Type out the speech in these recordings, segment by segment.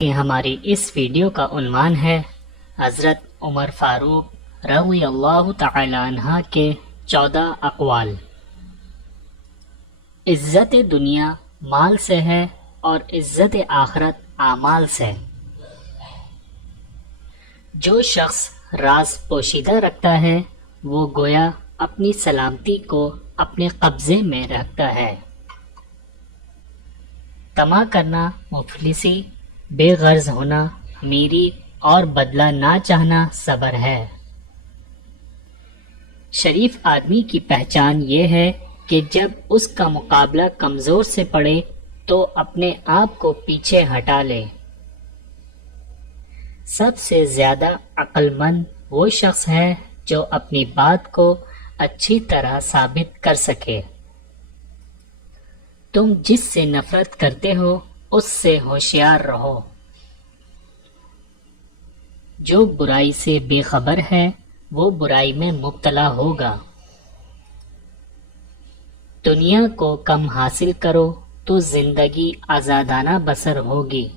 ہماری اس ویڈیو کا عنوان ہے حضرت عمر فاروق رضی اللہ تعالی عنہ کے 14 اقوال۔ عزت دنیا مال سے ہے اور عزت آخرت اعمال سے۔ جو شخص راز پوشیدہ رکھتا ہے وہ گویا اپنی سلامتی کو اپنے قبضے میں رکھتا ہے۔ طمع کرنا مفلسی، بے غرض ہونا میری اور بدلہ نہ چاہنا صبر ہے۔ شریف آدمی کی پہچان یہ ہے کہ جب اس کا مقابلہ کمزور سے پڑے تو اپنے آپ کو پیچھے ہٹا لے۔ سب سے زیادہ عقل مند وہ شخص ہے جو اپنی بات کو اچھی طرح ثابت کر سکے۔ تم جس سے نفرت کرتے ہو اس سے ہوشیار رہو۔ جو برائی سے بے خبر ہے وہ برائی میں مبتلا ہوگا۔ دنیا کو کم حاصل کرو تو زندگی آزادانہ بسر ہوگی۔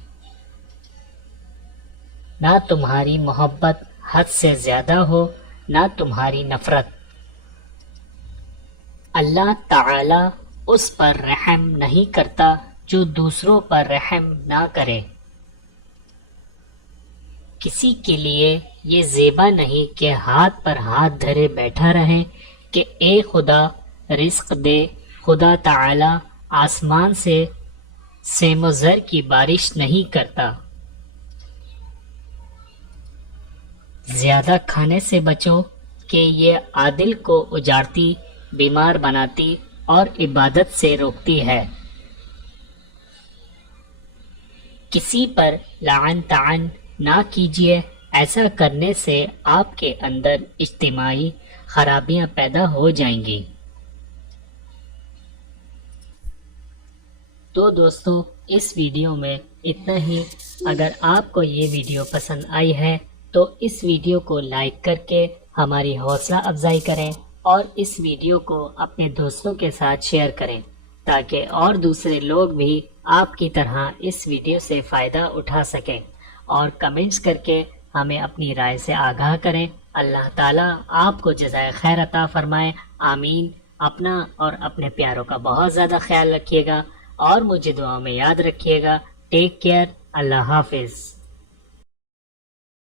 نہ تمہاری محبت حد سے زیادہ ہو نہ تمہاری نفرت۔ اللہ تعالی اس پر رحم نہیں کرتا جو دوسروں پر رحم نہ کرے۔ کسی کے لیے یہ زیبا نہیں کہ ہاتھ پر ہاتھ دھرے بیٹھا رہے کہ اے خدا رزق دے۔ خدا تعالی آسمان سے سیم و زر کی بارش نہیں کرتا۔ زیادہ کھانے سے بچو کہ یہ عادل کو اجاڑتی، بیمار بناتی اور عبادت سے روکتی ہے۔ کسی پر لعن طعن نہ کیجیے، ایسا کرنے سے آپ کے اندر اجتماعی خرابیاں پیدا ہو جائیں گی۔ تو دوستو اس ویڈیو میں اتنا ہی۔ اگر آپ کو یہ ویڈیو پسند آئی ہے تو اس ویڈیو کو لائک کر کے ہماری حوصلہ افزائی کریں اور اس ویڈیو کو اپنے دوستوں کے ساتھ شیئر کریں تاکہ اور دوسرے لوگ بھی آپ کی طرح اس ویڈیو سے فائدہ اٹھا سکیں، اور کمنٹس کر کے ہمیں اپنی رائے سے آگاہ کریں۔ اللہ تعالیٰ آپ کو جزائے خیر عطا فرمائے، آمین۔ اپنا اور اپنے پیاروں کا بہت زیادہ خیال رکھیے گا اور مجھے دعاؤں میں یاد رکھیے گا۔ ٹیک کیئر، اللہ حافظ۔